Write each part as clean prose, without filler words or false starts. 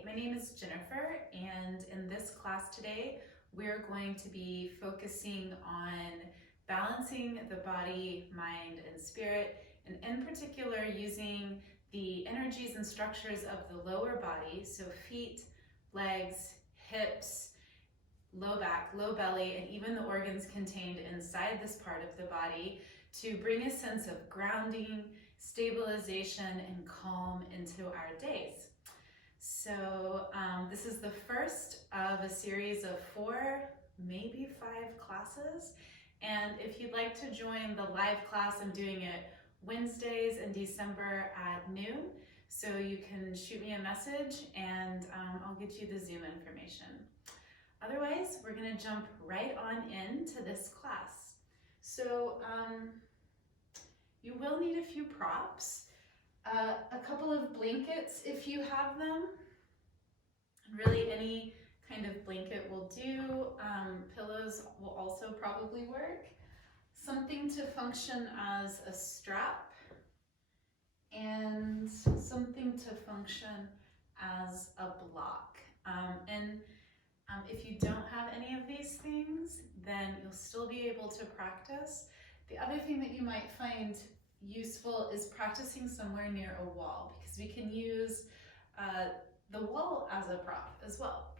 Hi, my name is Jennifer, and in this class today, we're going to be focusing on balancing the body, mind, and spirit, and in particular using the energies and structures of the lower body, so feet, legs, hips, low back, low belly, and even the organs contained inside this part of the body to bring a sense of grounding, stabilization, and calm into our days. So this is the first of a series of 4, maybe 5 classes. And if you'd like to join the live class, I'm doing it Wednesdays in December at noon. So you can shoot me a message and I'll get you the Zoom information. Otherwise, we're gonna jump right on into this class. So you will need a few props. A couple of blankets if you have them. Really any kind of blanket will do. Pillows will also probably work. Something to function as a strap and something to function as a block. If you don't have any of these things, then you'll still be able to practice. The other thing that you might find useful is practicing somewhere near a wall, because we can use the wall as a prop as well.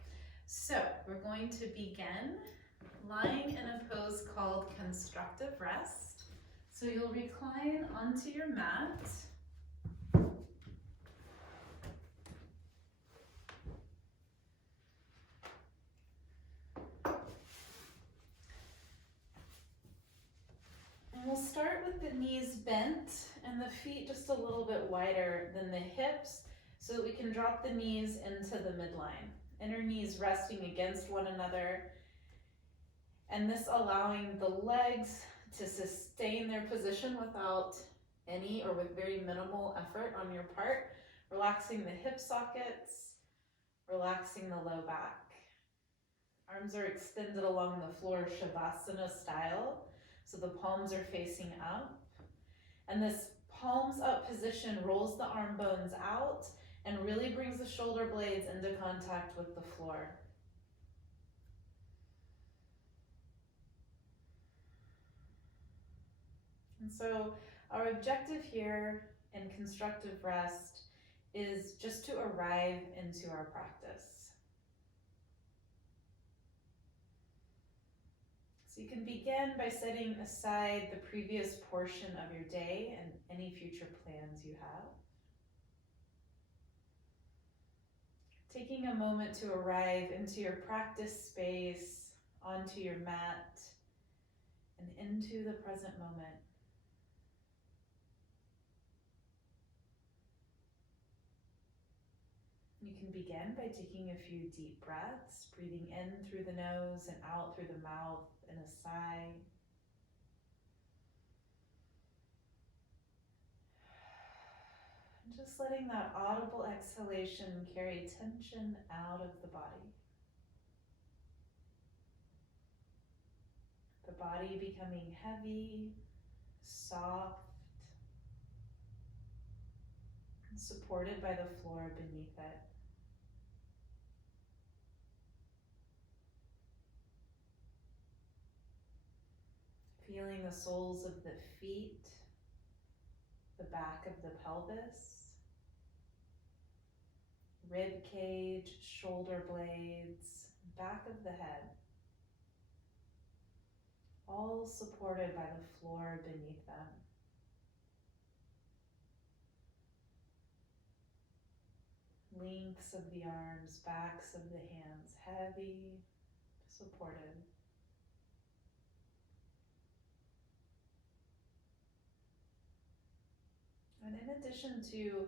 So we're going to begin lying in a pose called constructive rest. So you'll recline onto your mat. And we'll start with the knees bent and the feet just a little bit wider than the hips so that we can drop the knees into the midline. Inner knees resting against one another, and this allowing the legs to sustain their position without any or with very minimal effort on your part, relaxing the hip sockets, relaxing the low back. Arms are extended along the floor, Shavasana style. So the palms are facing up, and this palms up position rolls the arm bones out and really brings the shoulder blades into contact with the floor. And so our objective here in constructive rest is just to arrive into our practice. So you can begin by setting aside the previous portion of your day and any future plans you have. Taking a moment to arrive into your practice space, onto your mat, and into the present moment. You can begin by taking a few deep breaths, breathing in through the nose and out through the mouth in a sigh. And just letting that audible exhalation carry tension out of the body. The body becoming heavy, soft, and supported by the floor beneath it. Feeling the soles of the feet, the back of the pelvis, rib cage, shoulder blades, back of the head, all supported by the floor beneath them. Lengths of the arms, backs of the hands, heavy, supported. And in addition to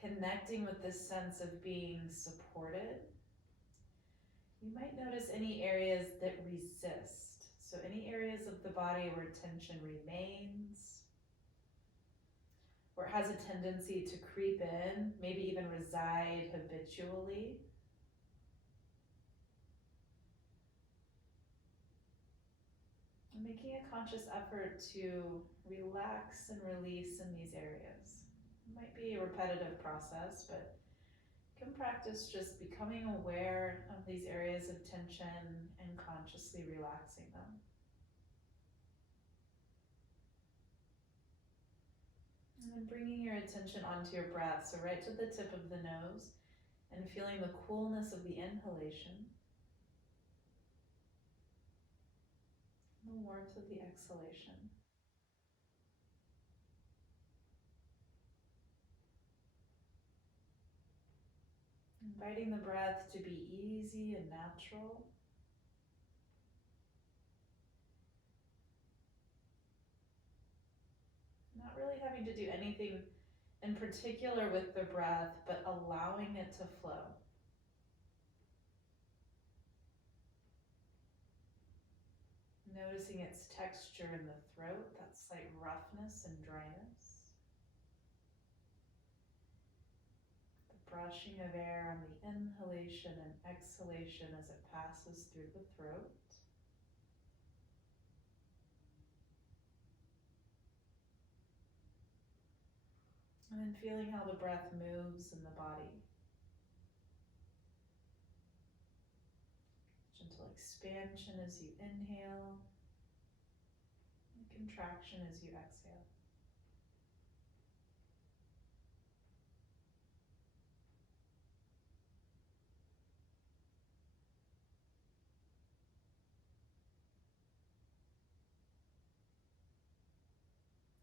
connecting with this sense of being supported, you might notice any areas that resist. So any areas of the body where tension remains, or it has a tendency to creep in, maybe even reside habitually. And making a conscious effort to relax and release in these areas. It might be a repetitive process, but you can practice practice just becoming aware of these areas of tension and consciously relaxing them. And then bringing your attention onto your breath, so right to the tip of the nose, and feeling the coolness of the inhalation, and the warmth of the exhalation. Inviting the breath to be easy and natural. Not really having to do anything in particular with the breath, but allowing it to flow. Noticing its texture in the throat, that slight roughness and dryness. The brushing of air on the inhalation and exhalation as it passes through the throat. And then feeling how the breath moves in the body. Gentle expansion as you inhale, and contraction as you exhale.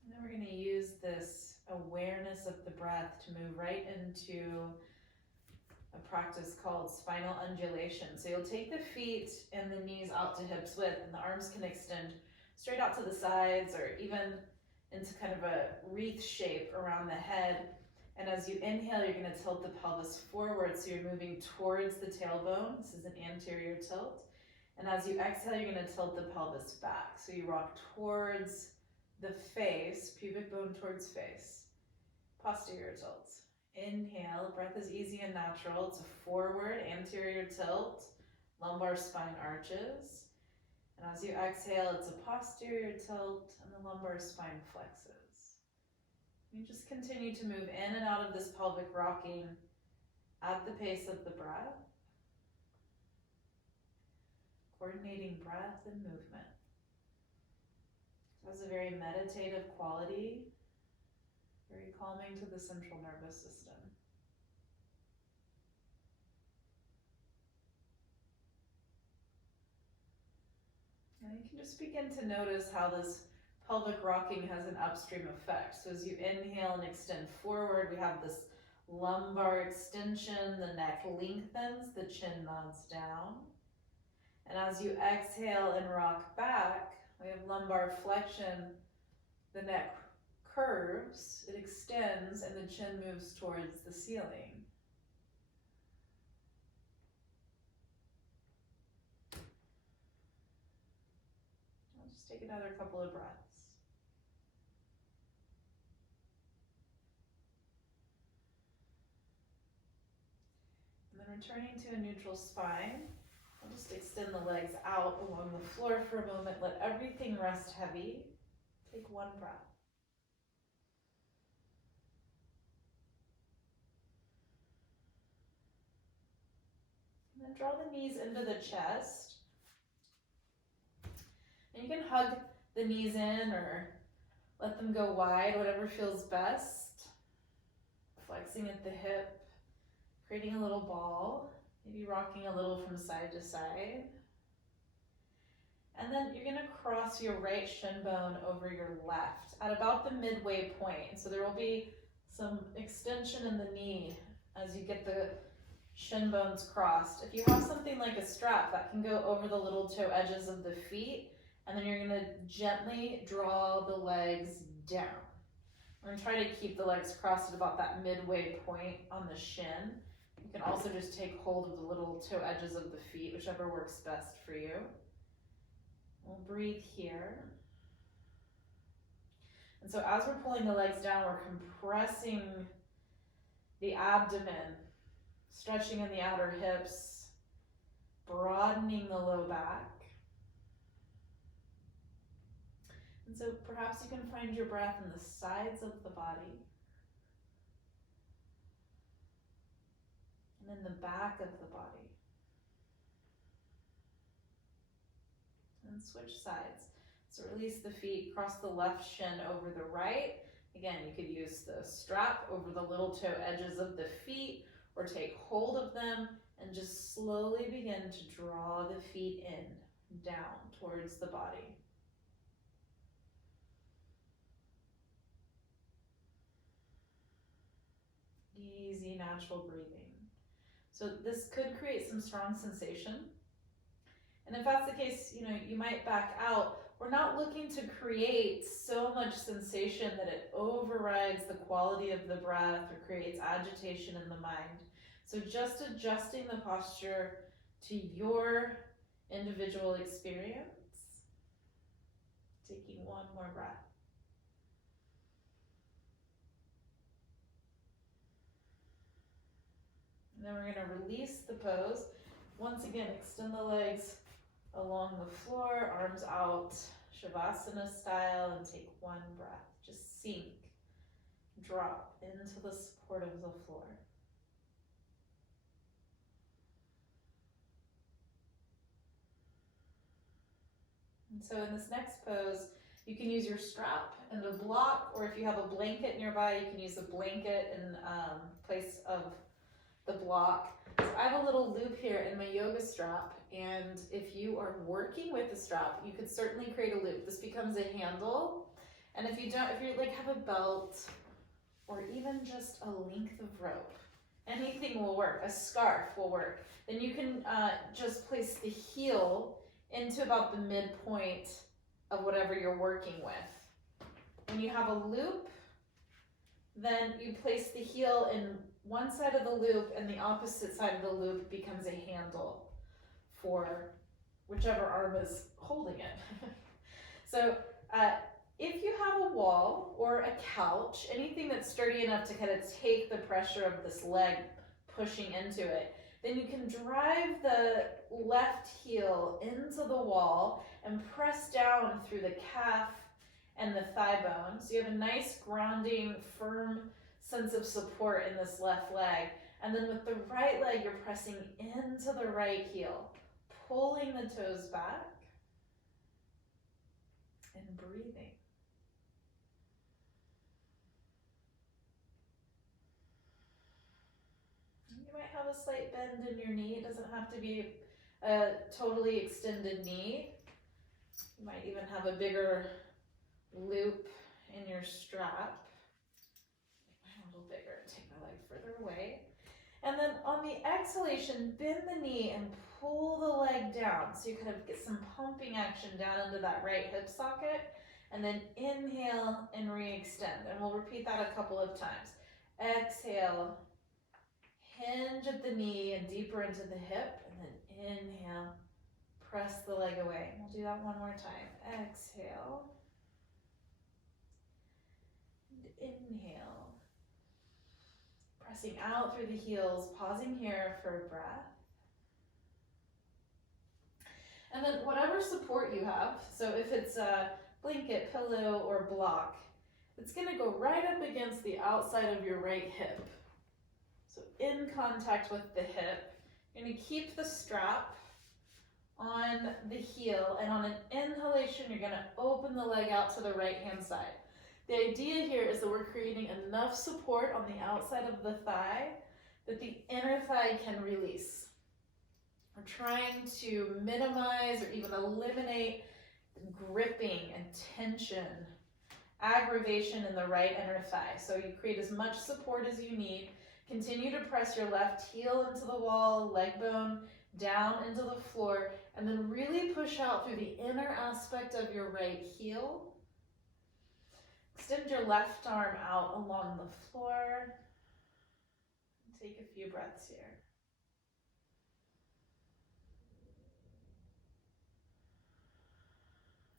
And then we're going to use this awareness of the breath to move right into a practice called spinal undulation. So you'll take the feet and the knees out to hips width, and the arms can extend straight out to the sides or even into kind of a wreath shape around the head. And as you inhale, you're going to tilt the pelvis forward, so you're moving towards the tailbone. This is an anterior tilt. And as you exhale, you're going to tilt the pelvis back. So you rock towards the face, pubic bone towards face, posterior tilt. Inhale, breath is easy and natural. It's a forward anterior tilt, lumbar spine arches. And as you exhale, it's a posterior tilt and the lumbar spine flexes. You just continue to move in and out of this pelvic rocking at the pace of the breath, coordinating breath and movement. It has a very meditative quality, very calming to the central nervous system. And you can just begin to notice how this pelvic rocking has an upstream effect. So as you inhale and extend forward, we have this lumbar extension, the neck lengthens, the chin nods down. And as you exhale and rock back, we have lumbar flexion, the neck curves, it extends, and the chin moves towards the ceiling. I'll just take another couple of breaths. And then returning to a neutral spine, I'll just extend the legs out along the floor for a moment. Let everything rest heavy. Take one breath. And then draw the knees into the chest. And you can hug the knees in or let them go wide, whatever feels best. Flexing at the hip, creating a little ball, maybe rocking a little from side to side. And then you're going to cross your right shin bone over your left at about the midway point. So there will be some extension in the knee as you get the shin bones crossed. If you have something like a strap, that can go over the little toe edges of the feet, and then you're going to gently draw the legs down. We're going to try to keep the legs crossed at about that midway point on the shin. You can also just take hold of the little toe edges of the feet, whichever works best for you. We'll breathe here. And so as we're pulling the legs down, we're compressing the abdomen, stretching in the outer hips, broadening the low back. And so perhaps you can find your breath in the sides of the body. And in the back of the body. And switch sides. So release the feet, cross the left shin over the right. Again, you could use the strap over the little toe edges of the feet or take hold of them and just slowly begin to draw the feet in, down towards the body. Easy, natural breathing. So this could create some strong sensation. And if that's the case, you might back out. We're not looking to create so much sensation that it overrides the quality of the breath or creates agitation in the mind. So just adjusting the posture to your individual experience. Taking one more breath. And then we're going to release the pose. Once again, extend the legs along the floor, arms out, Shavasana style, and take one breath. Just sink, drop into the support of the floor. And so in this next pose, you can use your strap and a block, or if you have a blanket nearby, you can use a blanket in place of the block. So I have a little loop here in my yoga strap, and if you are working with the strap, you could certainly create a loop. This becomes a handle, and if you like have a belt or even just a length of rope, anything will work. A scarf will work. Then you can just place the heel into about the midpoint of whatever you're working with. When you have a loop, then you place the heel in one side of the loop, and the opposite side of the loop becomes a handle for whichever arm is holding it. So if you have a wall or a couch, anything that's sturdy enough to kind of take the pressure of this leg pushing into it, then you can drive the left heel into the wall and press down through the calf and the thigh bone. So you have a nice grounding, firm sense of support in this left leg. And then with the right leg, you're pressing into the right heel, pulling the toes back and breathing. You might have a slight bend in your knee. It doesn't have to be a totally extended knee. You might even have a bigger loop in your strap. A little bigger, take my leg further away. And then on the exhalation, bend the knee and pull the leg down. So you kind of get some pumping action down into that right hip socket. And then inhale and re-extend. And we'll repeat that a couple of times. Exhale, hinge at the knee and deeper into the hip. And then inhale, press the leg away. We'll do that one more time. Exhale. And inhale. Pressing out through the heels, pausing here for a breath. And then whatever support you have, so if it's a blanket, pillow, or block, it's going to go right up against the outside of your right hip. So in contact with the hip, you're going to keep the strap on the heel, and on an inhalation, you're going to open the leg out to the right-hand side. The idea here is that we're creating enough support on the outside of the thigh that the inner thigh can release. We're trying to minimize or even eliminate gripping and tension, aggravation in the right inner thigh. So you create as much support as you need. Continue to press your left heel into the wall, leg bone down into the floor, and then really push out through the inner aspect of your right heel. Extend your left arm out along the floor. Take a few breaths here.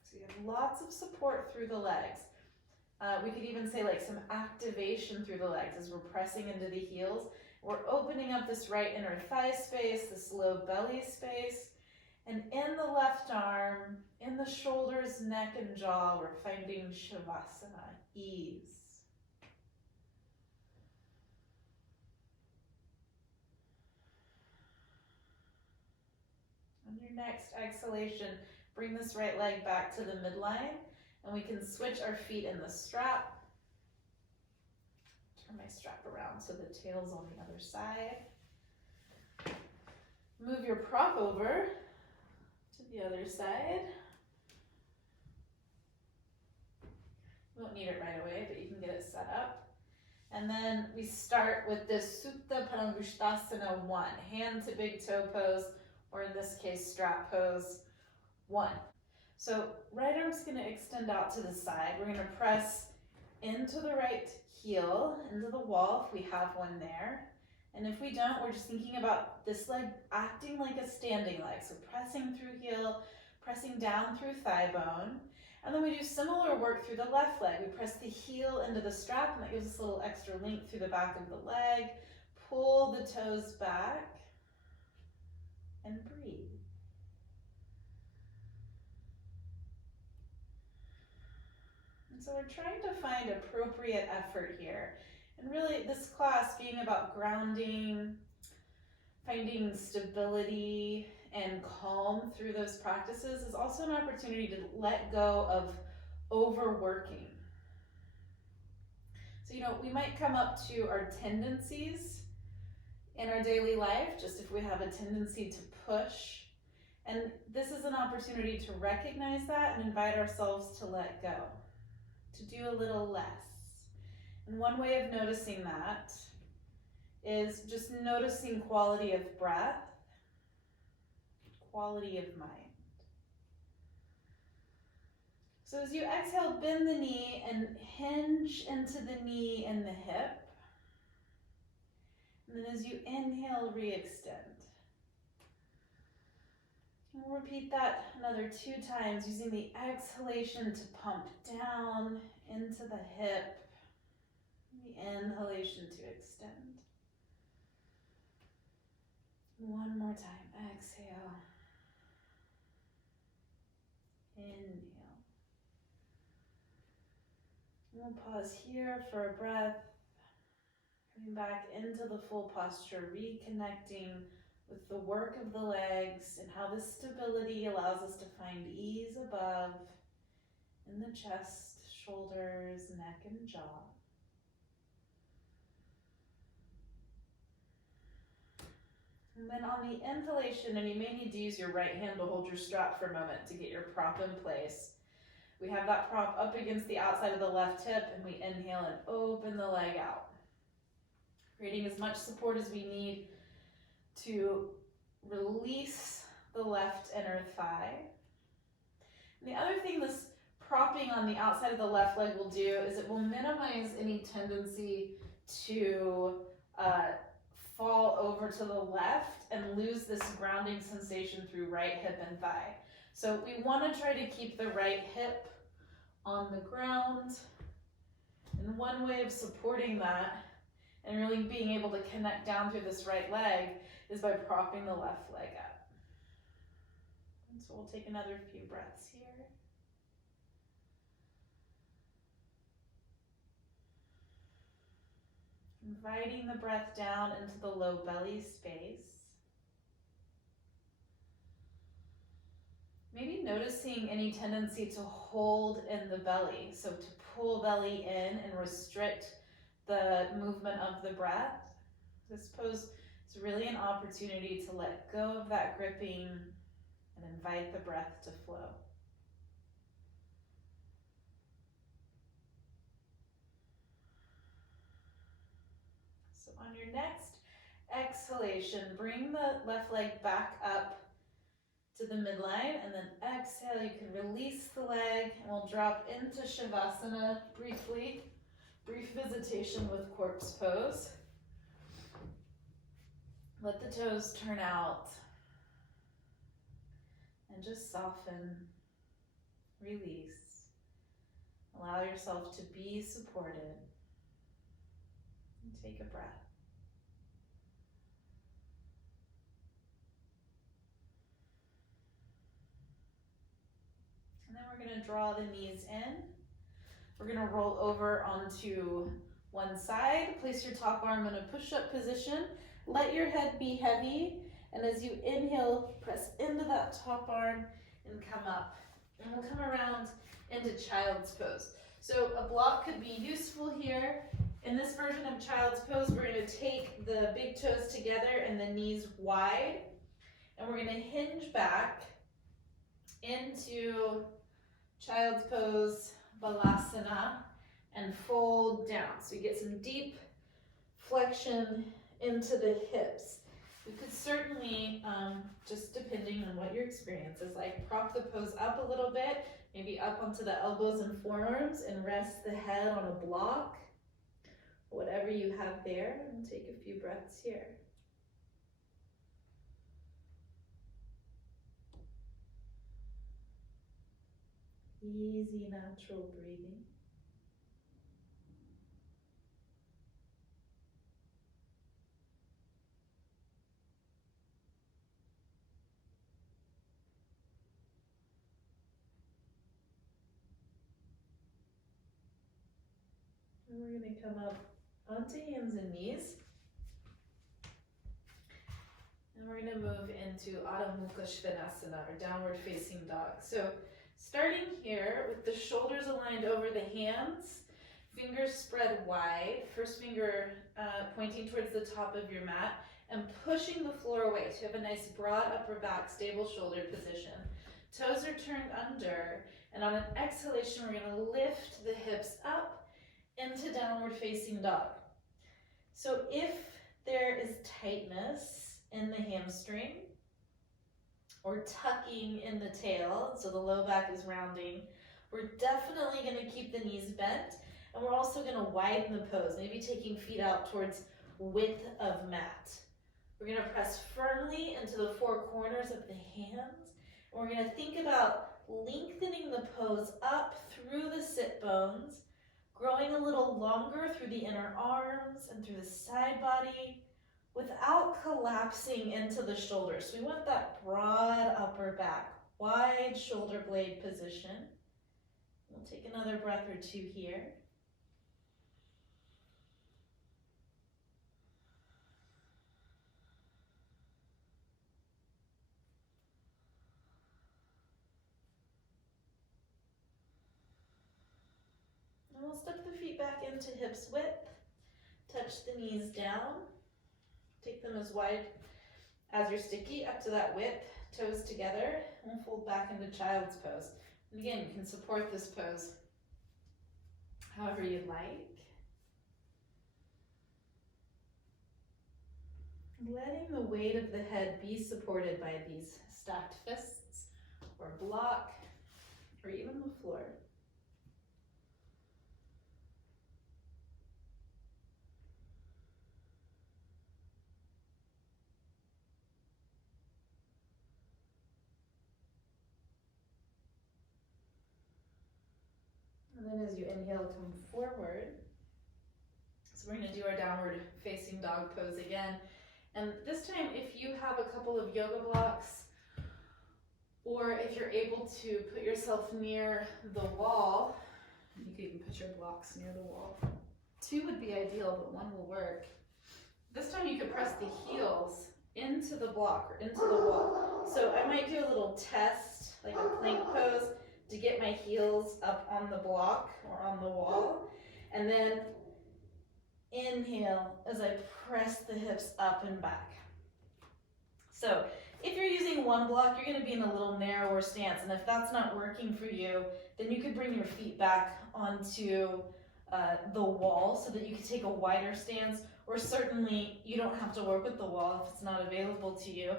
So you have lots of support through the legs. We could even say like some activation through the legs as we're pressing into the heels. We're opening up this right inner thigh space, this low belly space. And in the left arm, in the shoulders, neck, and jaw, we're finding Shavasana, ease. On your next exhalation, bring this right leg back to the midline, and we can switch our feet in the strap. Turn my strap around so the tail's on the other side. Move your prop over to the other side. You won't need it right away, but you can get it set up. And then we start with this Supta Parambushtasana 1, hand to big toe pose, or in this case, strap pose 1. So right arm's gonna extend out to the side. We're gonna press into the right heel, into the wall if we have one there. And if we don't, we're just thinking about this leg acting like a standing leg. So pressing through heel, pressing down through thigh bone. And then we do similar work through the left leg. We press the heel into the strap, and that gives us a little extra length through the back of the leg. Pull the toes back and breathe. And so we're trying to find appropriate effort here. And really, this class being about grounding, finding stability and calm through those practices is also an opportunity to let go of overworking. So, we might come up to our tendencies in our daily life, just if we have a tendency to push. And this is an opportunity to recognize that and invite ourselves to let go, to do a little less. And one way of noticing that is just noticing quality of breath, quality of mind. So as you exhale, bend the knee and hinge into the knee and the hip. And then as you inhale, re-extend. And we'll repeat that another 2 times, using the exhalation to pump down into the hip, the inhalation to extend. One more time, exhale. Inhale. We'll pause here for a breath. Coming back into the full posture, reconnecting with the work of the legs and how this stability allows us to find ease above in the chest, shoulders, neck, and jaw. And then on the inhalation, and you may need to use your right hand to hold your strap for a moment to get your prop in place. We have that prop up against the outside of the left hip, and we inhale and open the leg out, creating as much support as we need to release the left inner thigh. And the other thing this propping on the outside of the left leg will do is it will minimize any tendency to fall over to the left and lose this grounding sensation through right hip and thigh. So we want to try to keep the right hip on the ground. And one way of supporting that and really being able to connect down through this right leg is by propping the left leg up. And so we'll take another few breaths here. Inviting the breath down into the low belly space. Maybe noticing any tendency to hold in the belly, so to pull belly in and restrict the movement of the breath. This pose is really an opportunity to let go of that gripping and invite the breath to flow. So on your next exhalation, bring the left leg back up to the midline, and then exhale, you can release the leg, and we'll drop into Shavasana briefly. Brief visitation with corpse pose. Let the toes turn out and just soften, release. Allow yourself to be supported. And take a breath. And then we're going to draw the knees in. We're going to roll over onto one side. Place your top arm in a push-up position. Let your head be heavy And as you inhale, press into that top arm and come up. And we'll come around into child's pose. So a block could be useful here. In this version of child's pose, we're going to take the big toes together and the knees wide. And we're going to hinge back into child's pose, balasana, and fold down. So you get some deep flexion into the hips. You could certainly, just depending on what your experience is like, prop the pose up a little bit, maybe up onto the elbows and forearms, and rest the head on a block, whatever you have there, and take a few breaths here. Easy, natural breathing. And we're going to come up onto hands and knees. And we're going to move into Adho Mukha Svanasana, or downward facing dog. So starting here with the shoulders aligned over the hands, fingers spread wide, first finger pointing towards the top of your mat, and pushing the floor away to have a nice broad upper back, stable shoulder position. Toes are turned under, and on an exhalation, we're going to lift the hips up into downward facing dog. So if there is tightness in the hamstring or tucking in the tail, so the low back is rounding, we're definitely going to keep the knees bent, and we're also going to widen the pose, maybe taking feet out towards width of mat. We're going to press firmly into the four corners of the hands, and we're going to think about lengthening the pose up through the sit bones, growing a little longer through the inner arms and through the side body without collapsing into the shoulders. We want that broad upper back, wide shoulder blade position. We'll take another breath or two here. And we'll step the feet back into hips width, touch the knees down, take them as wide as you're sticky up to that width, toes together, and fold back into child's pose. And again, you can support this pose however you'd like. Letting the weight of the head be supported by these stacked fists or block or even the floor. And then as you inhale, come forward. So we're going to do our downward facing dog pose again. And this time, if you have a couple of yoga blocks, or if you're able to put yourself near the wall, you can even put your blocks near the wall. 2 would be ideal, but 1 will work. This time you could press the heels into the block or into the wall. So I might do a little test, like a plank pose, to get my heels up on the block or on the wall. And then inhale as I press the hips up and back. So if you're using one block, you're going to be in a little narrower stance. And if that's not working for you, then you could bring your feet back onto the wall so that you can take a wider stance, or certainly you don't have to work with the wall if it's not available to you.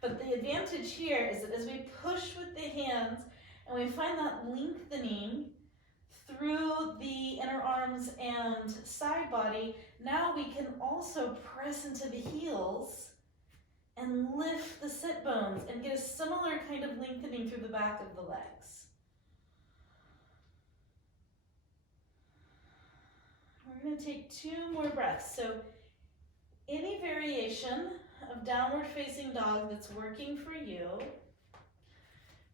But the advantage here is that as we push with the hands and we find that lengthening through the inner arms and side body, now we can also press into the heels and lift the sit bones and get a similar kind of lengthening through the back of the legs. We're going to take 2 more breaths. So any variation of downward facing dog that's working for you,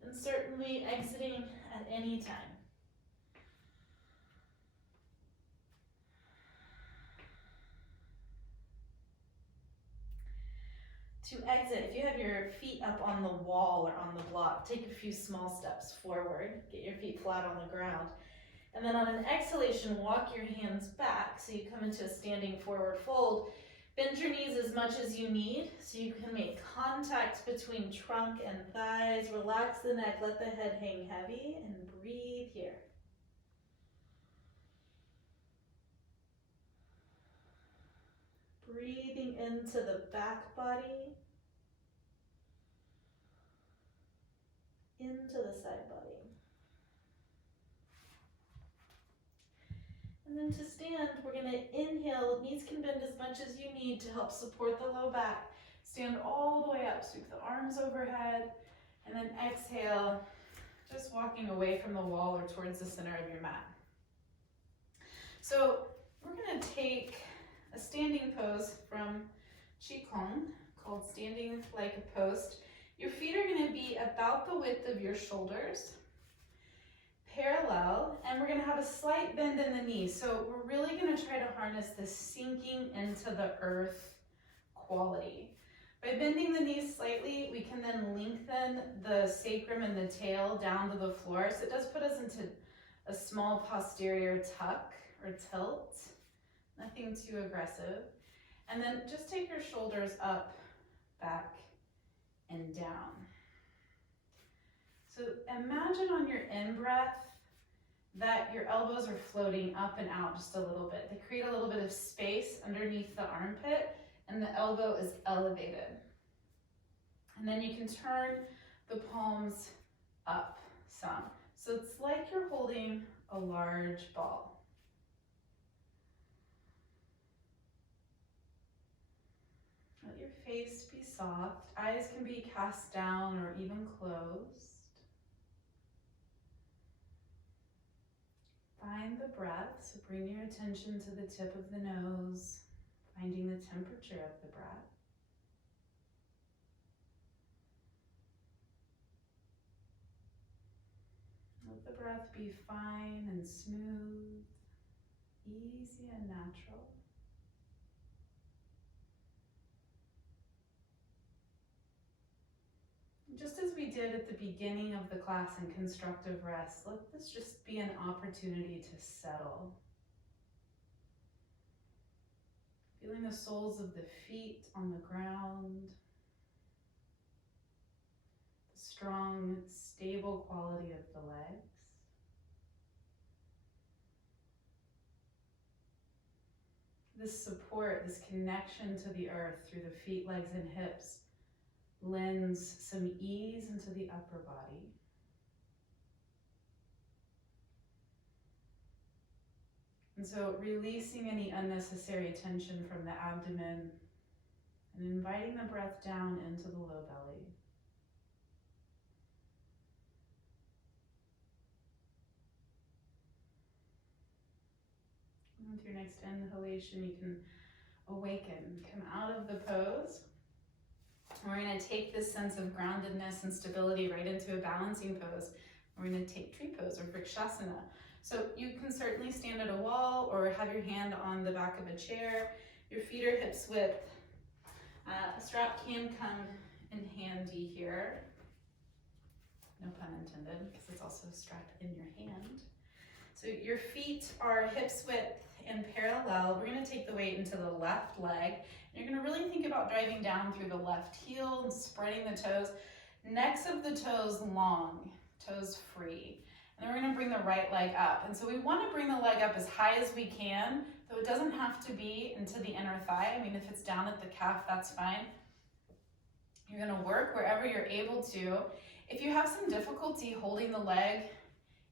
and certainly exiting at any time. To exit, if you have your feet up on the wall or on the block, take a few small steps forward. Get your feet flat on the ground. And then on an exhalation, walk your hands back so you come into a standing forward fold. Bend your knees as much as you need so you can make contact between trunk and thighs. Relax the neck, let the head hang heavy, and breathe here. Breathing into the back body, into the side body. And then to stand, we're going to inhale. Knees can bend as much as you need to help support the low back. Stand all the way up, sweep the arms overhead, and then exhale, just walking away from the wall or towards the center of your mat. So we're going to take a standing pose from Qigong called standing like a post. Your feet are going to be about the width of your shoulders, parallel, and we're going to have a slight bend in the knees. So we're really going to try to harness this sinking into the earth quality. By bending the knees slightly, we can then lengthen the sacrum and the tail down to the floor. So it does put us into a small posterior tuck or tilt, nothing too aggressive. And then just take your shoulders up, back, and down. So imagine on your in-breath that your elbows are floating up and out just a little bit. They create a little bit of space underneath the armpit, and the elbow is elevated. And then you can turn the palms up some. So it's like you're holding a large ball. Let your face be soft. Eyes can be cast down or even closed. Find the breath, so bring your attention to the tip of the nose, finding the temperature of the breath. Let the breath be fine and smooth, easy and natural. Just as we did at the beginning of the class in constructive rest, let this just be an opportunity to settle. Feeling the soles of the feet on the ground, the strong, stable quality of the legs. This support, this connection to the earth through the feet, legs, and hips lends some ease into the upper body. And so releasing any unnecessary tension from the abdomen and inviting the breath down into the low belly. And with your next inhalation, you can awaken, come out of the pose. We're going to take this sense of groundedness and stability right into a balancing pose. We're going to take tree pose or vrikshasana. So you can certainly stand at a wall or have your hand on the back of a chair. Your feet are hips width. A strap can come in handy here. No pun intended, because it's also strapped in your hand. So your feet are hips width and parallel. We're going to take the weight into the left leg. You're going to really think about driving down through the left heel and spreading the toes. Necks of the toes long, toes free. And then we're going to bring the right leg up. And so we want to bring the leg up as high as we can, though it doesn't have to be into the inner thigh. I mean, if it's down at the calf, that's fine. You're going to work wherever you're able to. If you have some difficulty holding the leg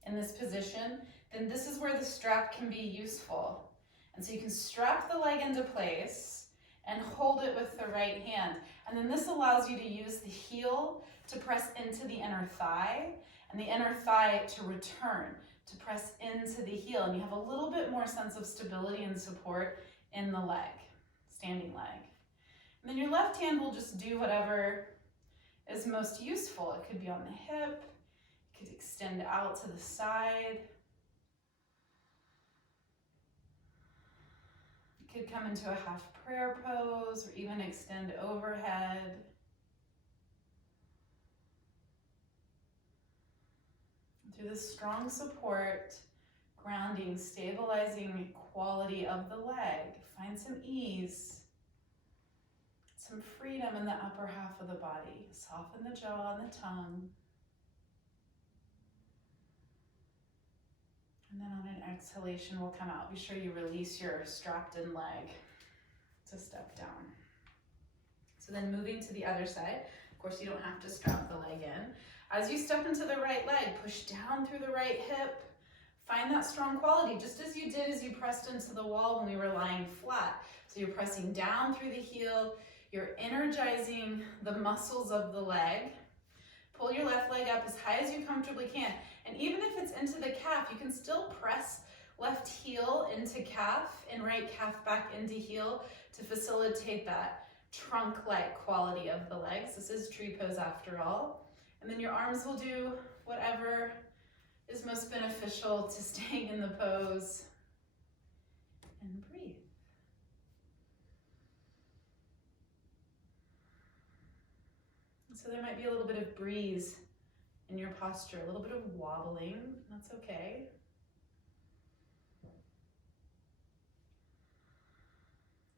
in this position, then this is where the strap can be useful. And so you can strap the leg into place and hold it with the right hand. And then this allows you to use the heel to press into the inner thigh and the inner thigh to return, to press into the heel. And you have a little bit more sense of stability and support in the leg, standing leg. And then your left hand will just do whatever is most useful. It could be on the hip, it could extend out to the side. Could come into a half prayer pose or even extend overhead. Through this strong support, grounding, stabilizing quality of the leg, find some ease, some freedom in the upper half of the body. Soften the jaw and the tongue. And then on an exhalation, we'll come out. Be sure you release your strapped in leg to step down. So then moving to the other side, of course you don't have to strap the leg in. As you step into the right leg, push down through the right hip. Find that strong quality, just as you did as you pressed into the wall when we were lying flat. So you're pressing down through the heel, you're energizing the muscles of the leg. Pull your left leg up as high as you comfortably can. And even if it's into the calf, you can still press left heel into calf and right calf back into heel to facilitate that trunk-like quality of the legs. This is tree pose after all. And then your arms will do whatever is most beneficial to staying in the pose. And breathe. So there might be a little bit of breeze in your posture, a little bit of wobbling. That's okay.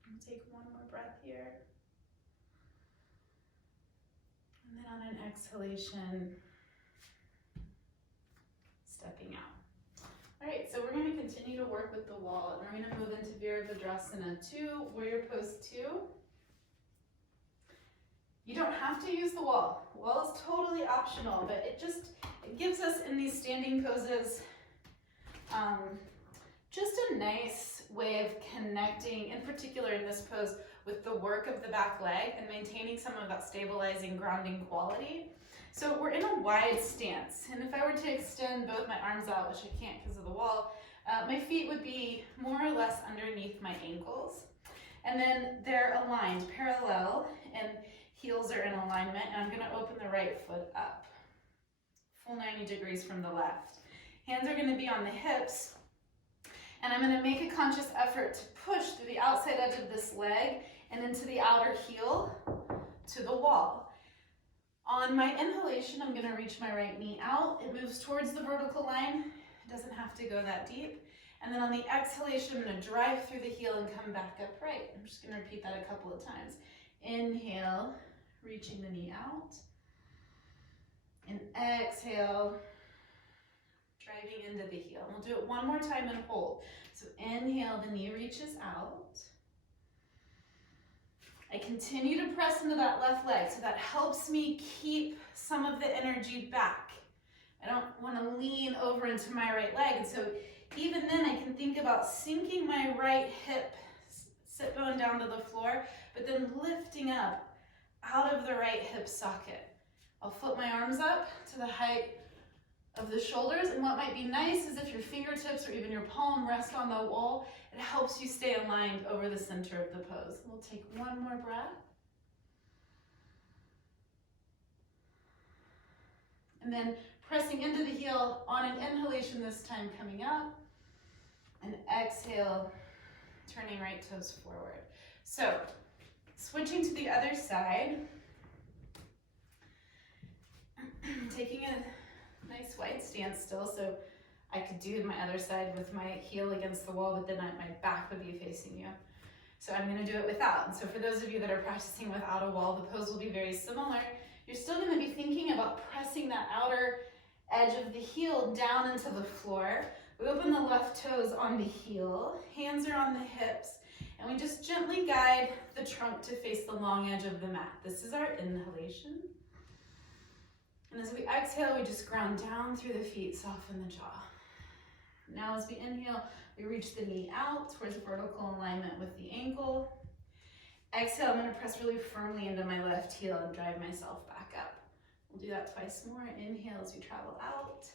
We'll take one more breath here. And then on an exhalation, stepping out. All right, so we're going to continue to work with the wall, and we're going to move into Virabhadrasana 2, Warrior Pose 2. You don't have to use the wall. The wall is totally optional, but it gives us in these standing poses just a nice way of connecting, in particular in this pose, with the work of the back leg and maintaining some of that stabilizing, grounding quality. So we're in a wide stance, and if I were to extend both my arms out, which I can't because of the wall, my feet would be more or less underneath my ankles. And then they're aligned, parallel, and heels are in alignment, and I'm going to open the right foot up. Full 90 degrees from the left. Hands are going to be on the hips, and I'm going to make a conscious effort to push through the outside edge of this leg and into the outer heel to the wall. On my inhalation, I'm going to reach my right knee out. It moves towards the vertical line. It doesn't have to go that deep. And then on the exhalation, I'm going to drive through the heel and come back upright. I'm just going to repeat that a couple of times. Inhale, reaching the knee out. And exhale, driving into the heel. And we'll do it one more time and hold. So inhale, the knee reaches out. I continue to press into that left leg, so that helps me keep some of the energy back. I don't want to lean over into my right leg, and so even then I can think about sinking my right hip, sit bone down to the floor, but then lifting up out of the right hip socket. I'll flip my arms up to the height of the shoulders, and what might be nice is if your fingertips or even your palm rest on the wall, it helps you stay aligned over the center of the pose. We'll take one more breath. And then pressing into the heel on an inhalation this time, coming up, and exhale, turning right toes forward. So, switching to the other side, taking a nice wide stance still, so I could do my other side with my heel against the wall, but then my back would be facing you. So I'm going to do it without. And so for those of you that are practicing without a wall, the pose will be very similar. You're still going to be thinking about pressing that outer edge of the heel down into the floor. We open the left toes on the heel, hands are on the hips, and we just gently guide the trunk to face the long edge of the mat. This is our inhalation. And as we exhale, we just ground down through the feet, soften the jaw. Now as we inhale, we reach the knee out towards vertical alignment with the ankle. Exhale, I'm going to press really firmly into my left heel and drive myself back up. We'll do that twice more. Inhale as we travel out.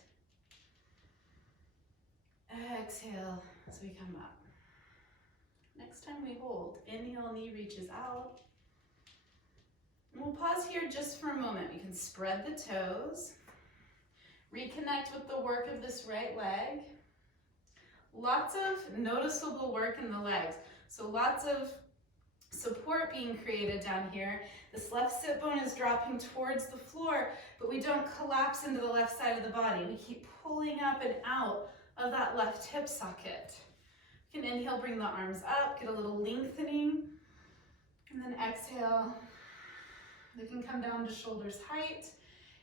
Exhale as we come up. Next time we hold, inhale, knee reaches out. And we'll pause here just for a moment. We can spread the toes, reconnect with the work of this right leg. Lots of noticeable work in the legs. So lots of support being created down here. This left sit bone is dropping towards the floor, but we don't collapse into the left side of the body. We keep pulling up and out of that left hip socket. You can inhale, bring the arms up, get a little lengthening, and then exhale. They can come down to shoulders height.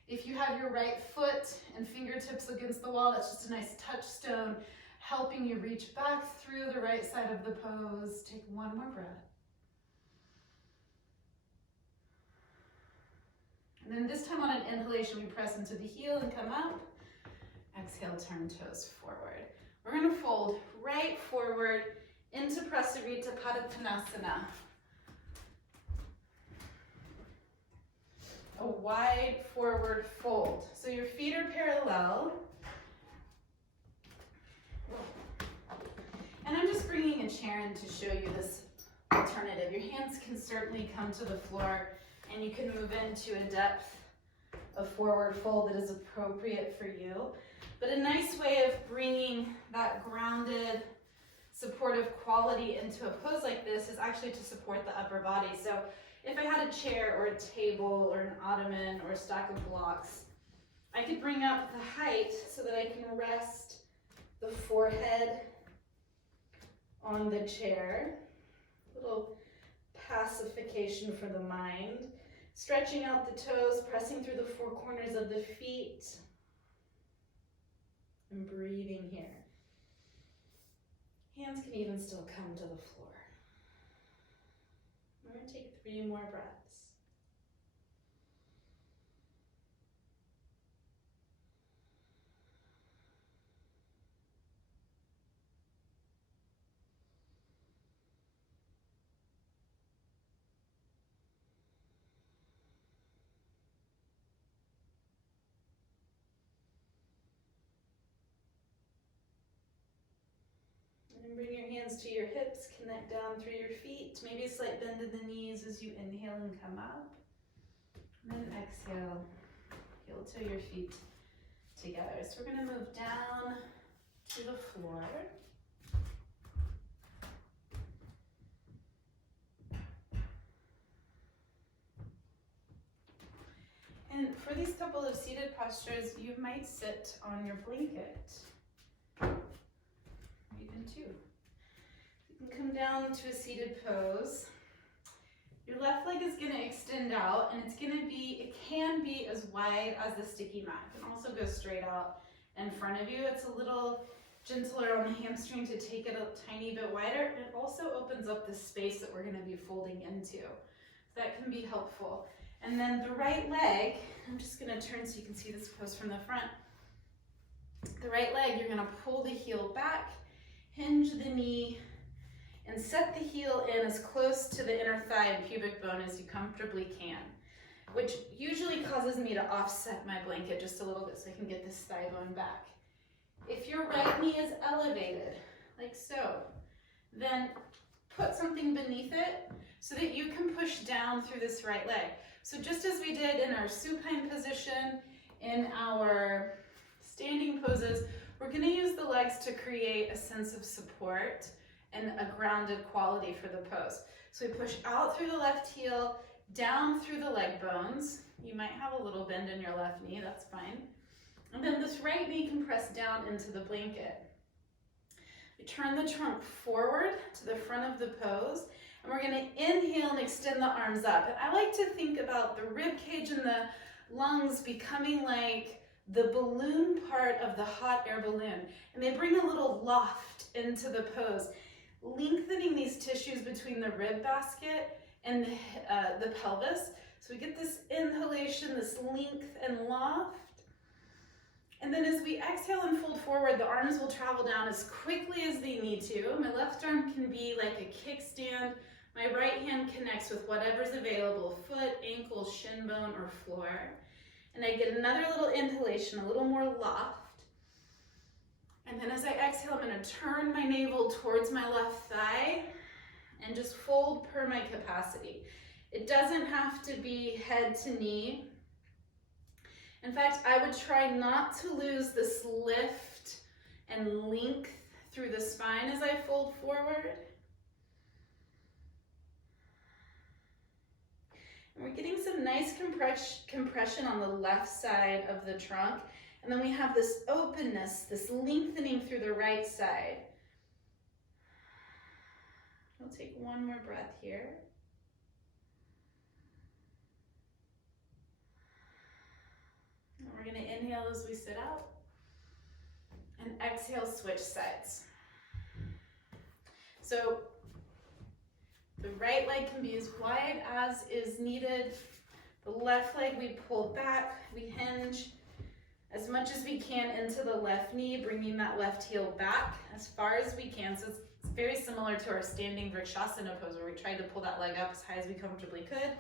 If you have your right foot and fingertips against the wall, that's just a nice touchstone, helping you reach back through the right side of the pose. Take one more breath. And then this time on an inhalation, we press into the heel and come up. Exhale, turn toes forward. We're gonna fold right forward into Prasarita Padottanasana. A wide forward fold. So your feet are parallel. And I'm just bringing a chair in to show you this alternative. Your hands can certainly come to the floor and you can move into a depth of forward fold that is appropriate for you. But a nice way of bringing that grounded, supportive quality into a pose like this is actually to support the upper body. So if I had a chair or a table or an ottoman or a stack of blocks, I could bring up the height so that I can rest the forehead on the chair. A little pacification for the mind. Stretching out the toes, pressing through the four corners of the feet. And breathing here. Hands can even still come to the floor. We're going to take 3 more breaths. And bring your hands to your hips, connect down through your feet. Maybe a slight bend in the knees as you inhale and come up. And then exhale, heel to your feet together. So we're going to move down to the floor. And for these couple of seated postures, you might sit on your blanket. Even 2. You can come down to a seated pose. Your left leg is going to extend out, and it can be as wide as the sticky mat. It can also go straight out in front of you. It's a little gentler on the hamstring to take it a tiny bit wider, and it also opens up the space that we're going to be folding into. So that can be helpful. And then the right leg, I'm just going to turn so you can see this pose from the front. The right leg, you're going to pull the heel back, hinge the knee, and set the heel in as close to the inner thigh and pubic bone as you comfortably can, which usually causes me to offset my blanket just a little bit so I can get this thigh bone back. If your right knee is elevated, like so, then put something beneath it so that you can push down through this right leg. So just as we did in our supine position, in our standing poses, we're going to use the legs to create a sense of support and a grounded quality for the pose. So we push out through the left heel, down through the leg bones. You might have a little bend in your left knee, that's fine. And then this right knee can press down into the blanket. We turn the trunk forward to the front of the pose, and we're going to inhale and extend the arms up. And I like to think about the rib cage and the lungs becoming like the balloon part of the hot air balloon, and they bring a little loft into the pose, lengthening these tissues between the rib basket and the pelvis. So we get this inhalation, this length and loft. And then as we exhale and fold forward, the arms will travel down as quickly as they need to. My left arm can be like a kickstand. My right hand connects with whatever's available, foot, ankle, shin bone, or floor. And I get another little inhalation, a little more loft. And then as I exhale, I'm going to turn my navel towards my left thigh and just fold per my capacity. It doesn't have to be head to knee. In fact, I would try not to lose this lift and length through the spine as I fold forward. And we're getting some nice compression on the left side of the trunk. And then we have this openness, this lengthening through the right side. We'll take one more breath here. And we're going to inhale as we sit out. And exhale, switch sides. So the right leg can be as wide as is needed. The left leg we pull back, we hinge as much as we can into the left knee, bringing that left heel back as far as we can. So it's very similar to our standing Vrikshasana pose where we tried to pull that leg up as high as we comfortably could.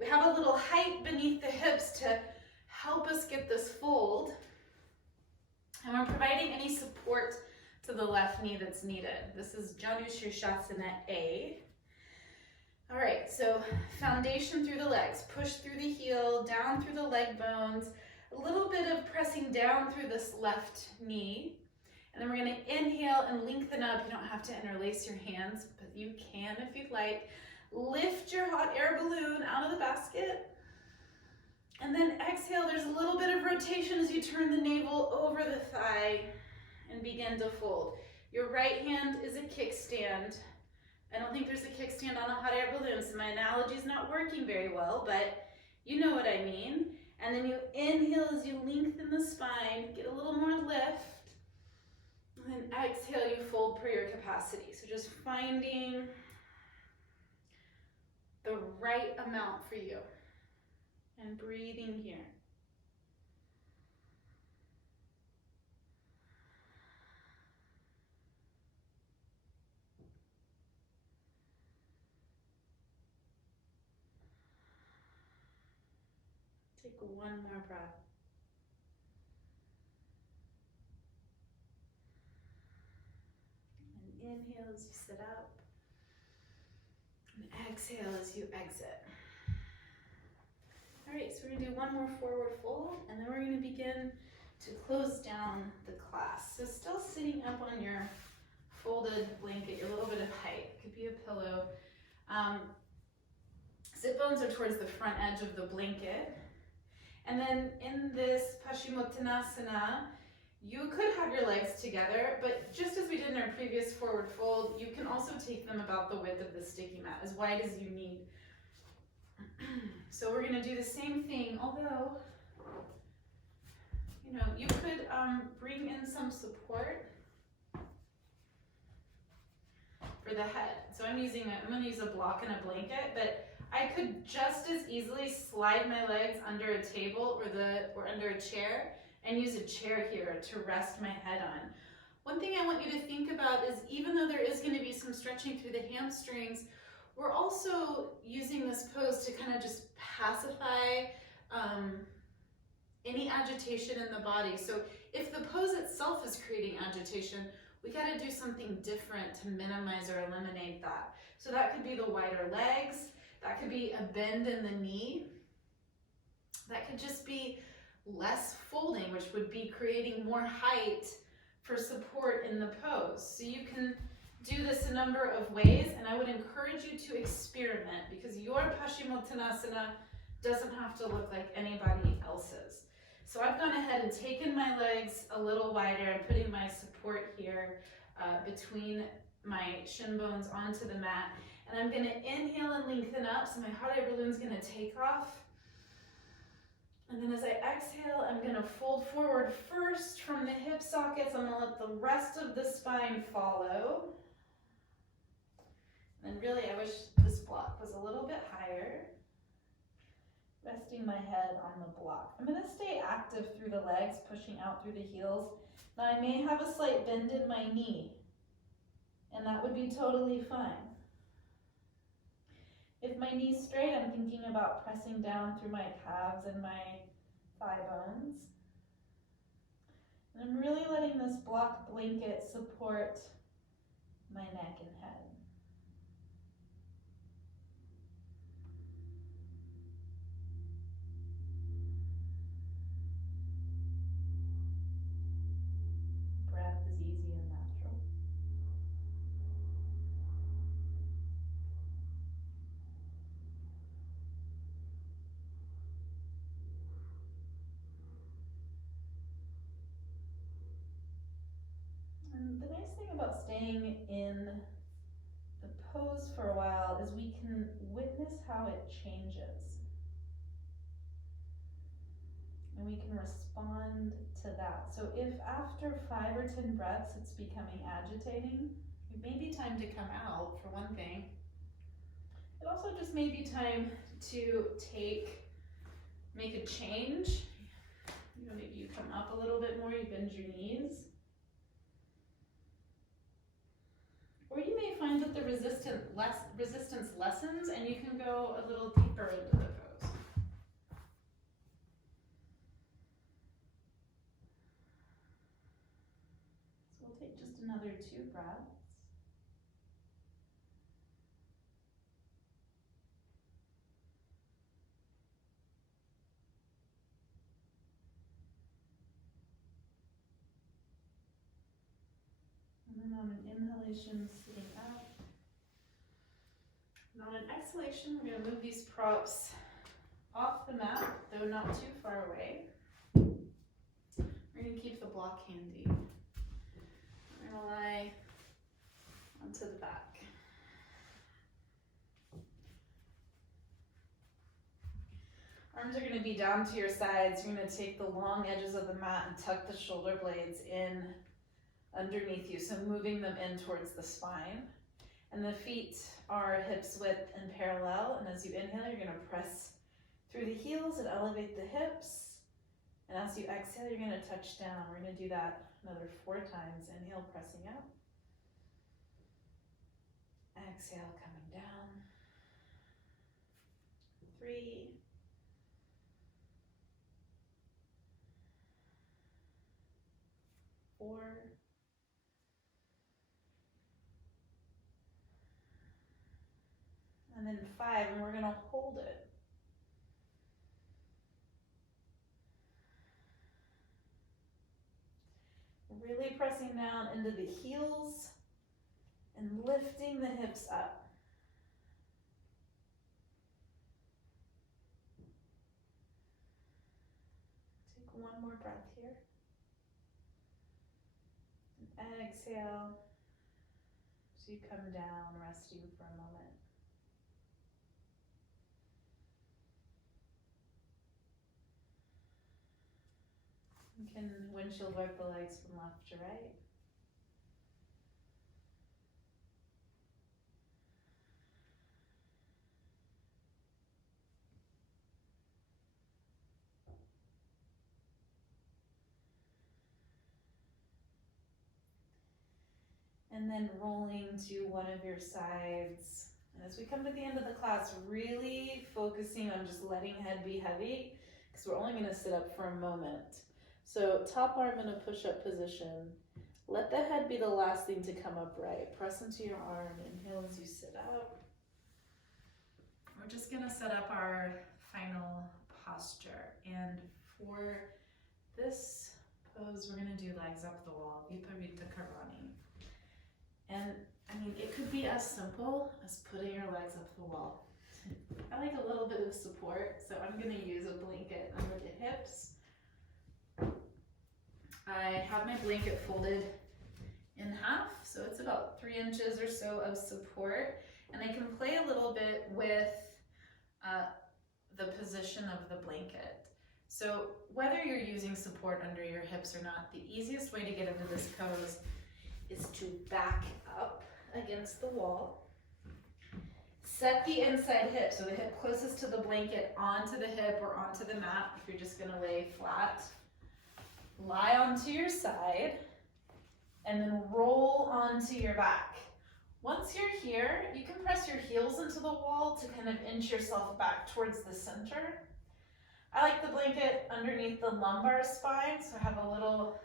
We have a little height beneath the hips to help us get this fold. And we're providing any support to the left knee that's needed. This is Janu Shirshasana A. All right, so foundation through the legs. Push through the heel, down through the leg bones. A little bit of pressing down through this left knee. And then we're going to inhale and lengthen up. You don't have to interlace your hands, but you can if you'd like. Lift your hot air balloon out of the basket. And then exhale. There's a little bit of rotation as you turn the navel over the thigh and begin to fold. Your right hand is a kickstand. I don't think there's a kickstand on a hot air balloon, so my analogy is not working very well, but you know what I mean. And then you inhale as you lengthen the spine, get a little more lift. And then exhale, you fold per your capacity. So just finding the right amount for you. And breathing here. Take one more breath. And inhale as you sit up. And exhale as you exit. All right, so we're gonna do one more forward fold, and then we're gonna begin to close down the class. So still sitting up on your folded blanket, your little bit of height. It could be a pillow. Sit bones are towards the front edge of the blanket. And then in this Paschimottanasana, you could have your legs together, but just as we did in our previous forward fold, you can also take them about the width of the sticky mat, as wide as you need. So we're going to do the same thing, although, you know, you could bring in some support for the head. So I'm going to use a block and a blanket, but I could just as easily slide my legs under a table or under a chair and use a chair here to rest my head on. One thing I want you to think about is even though there is going to be some stretching through the hamstrings, we're also using this pose to kind of just pacify any agitation in the body. So if the pose itself is creating agitation, we got to do something different to minimize or eliminate that. So that could be the wider legs, that could be a bend in the knee, that could just be less folding, which would be creating more height for support in the pose. So you can do this a number of ways, and I would encourage you to experiment because your Paschimottanasana doesn't have to look like anybody else's. So I've gone ahead and taken my legs a little wider and putting my support here between my shin bones onto the mat. And I'm going to inhale and lengthen up, so my hot air balloon is going to take off. And then as I exhale, I'm going to fold forward first from the hip sockets. I'm going to let the rest of the spine follow. And really, I wish this block was a little bit higher. Resting my head on the block. I'm going to stay active through the legs, pushing out through the heels. Now I may have a slight bend in my knee, and that would be totally fine. If my knee's straight, I'm thinking about pressing down through my calves and my thigh bones. And I'm really letting this block blanket support my neck and head. Breath is easy and natural. nice thing about staying in the pose for a while is we can witness how it changes. And we can respond to that. So if after 5 or 10 breaths it's becoming agitating, it may be time to come out for one thing. It also just may be time to make a change. You know, maybe you come up a little bit more, you bend your knees. Or you may find that the resistance lessens and you can go a little deeper into the pose. So we'll take just another 2 breaths. And then on an inhalation, sitting up. And on an exhalation, we're going to move these props off the mat, though not too far away. We're going to keep the block handy. We're going to lie onto the back. Arms are going to be down to your sides. You're going to take the long edges of the mat and tuck the shoulder blades in underneath you, so moving them in towards the spine. And the feet are hips width and parallel, and as you inhale, you're going to press through the heels and elevate the hips. And as you exhale, you're going to touch down. We're going to do that another 4 times. Inhale, pressing up. Exhale, coming down. 3. 4. And then 5, and we're going to hold it. Really pressing down into the heels and lifting the hips up. Take one more breath here. And exhale. So you come down, resting for a moment. You can windshield wipe the legs from left to right. And then rolling to one of your sides. And as we come to the end of the class, really focusing on just letting head be heavy, because we're only going to sit up for a moment. So top arm in a push-up position. Let the head be the last thing to come upright. Press into your arm. Inhale as you sit up. We're just going to set up our final posture. And for this pose, we're going to do legs up the wall, Viparita Karani. And I mean, it could be as simple as putting your legs up the wall. I like a little bit of support, so I'm going to use a blanket under the hips. I have my blanket folded in half, so it's about 3 inches or so of support. And I can play a little bit with the position of the blanket. So whether you're using support under your hips or not, the easiest way to get into this pose is to back up against the wall. Set the inside hip, so the hip closest to the blanket onto the hip or onto the mat if you're just going to lay flat. Lie onto your side and then roll onto your back. Once you're here, you can press your heels into the wall to kind of inch yourself back towards the center. I like the blanket underneath the lumbar spine, so I have a little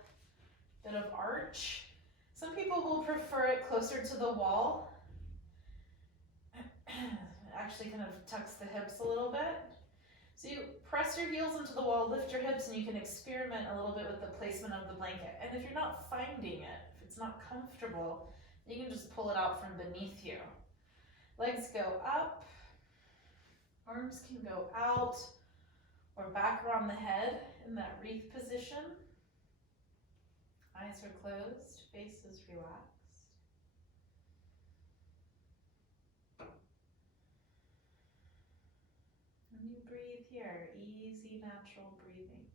bit of arch. Some people will prefer it closer to the wall. It actually kind of tucks the hips a little bit. So you press your heels into the wall, lift your hips, and you can experiment a little bit with the placement of the blanket. And if you're not finding it, if it's not comfortable, you can just pull it out from beneath you. Legs go up, arms can go out or back around the head in that wreath position. Eyes are closed, face is relaxed. And you breathe here, easy, natural breathing.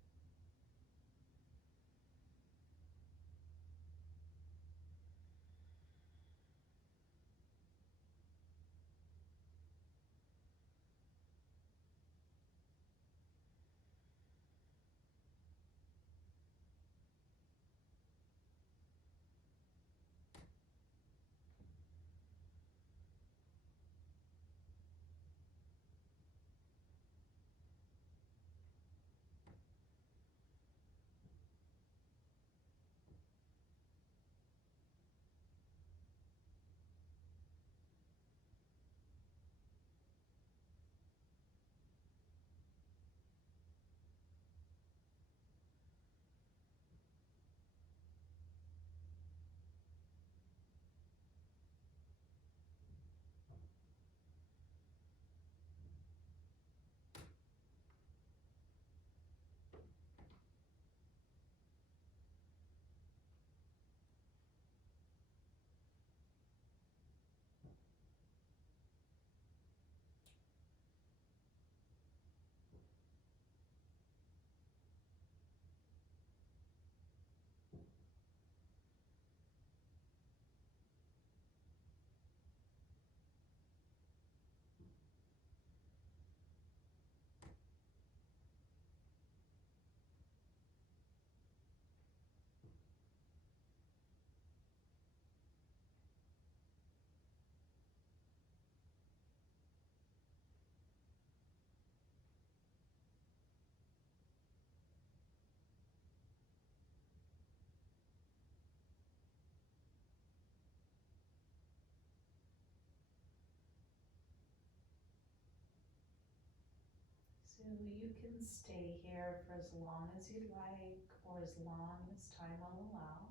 So you can stay here for as long as you'd like, or as long as time will allow.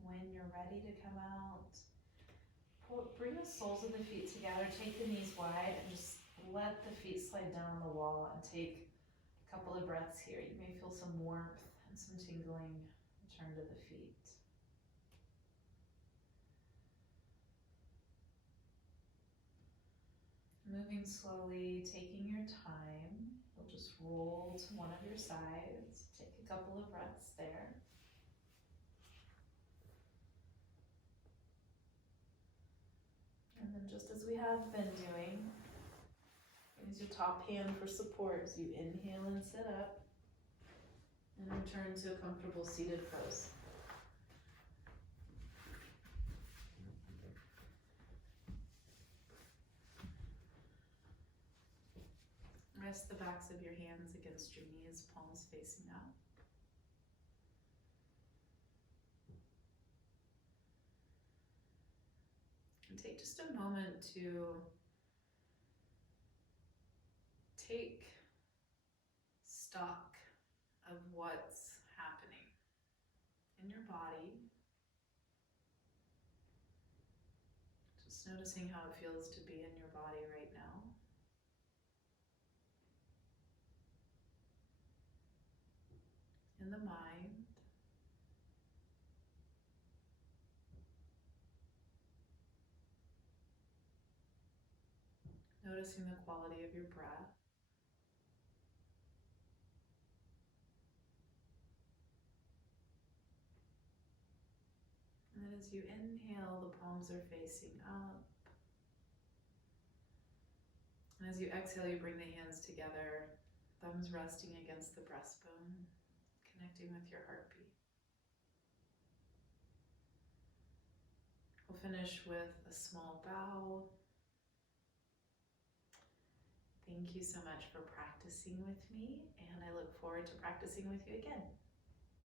When you're ready to come out, bring the soles of the feet together, take the knees wide, and just let the feet slide down the wall and take a couple of breaths here. You may feel some warmth and some tingling. Return to the feet. Moving slowly, taking your time. You'll just roll to one of your sides. Take a couple of breaths there. And then just as we have been doing, use your top hand for support as you inhale and sit up. And return to a comfortable seated pose. Rest the backs of your hands against your knees, palms facing out. And take just a moment to take stock of what's happening in your body. Just noticing how it feels to be in your body right now. In the mind. Noticing the quality of your breath. And then as you inhale, the palms are facing up. And as you exhale, you bring the hands together, thumbs resting against the breastbone, connecting with your heartbeat. We'll finish with a small bow. Thank you so much for practicing with me, and I look forward to practicing with you again.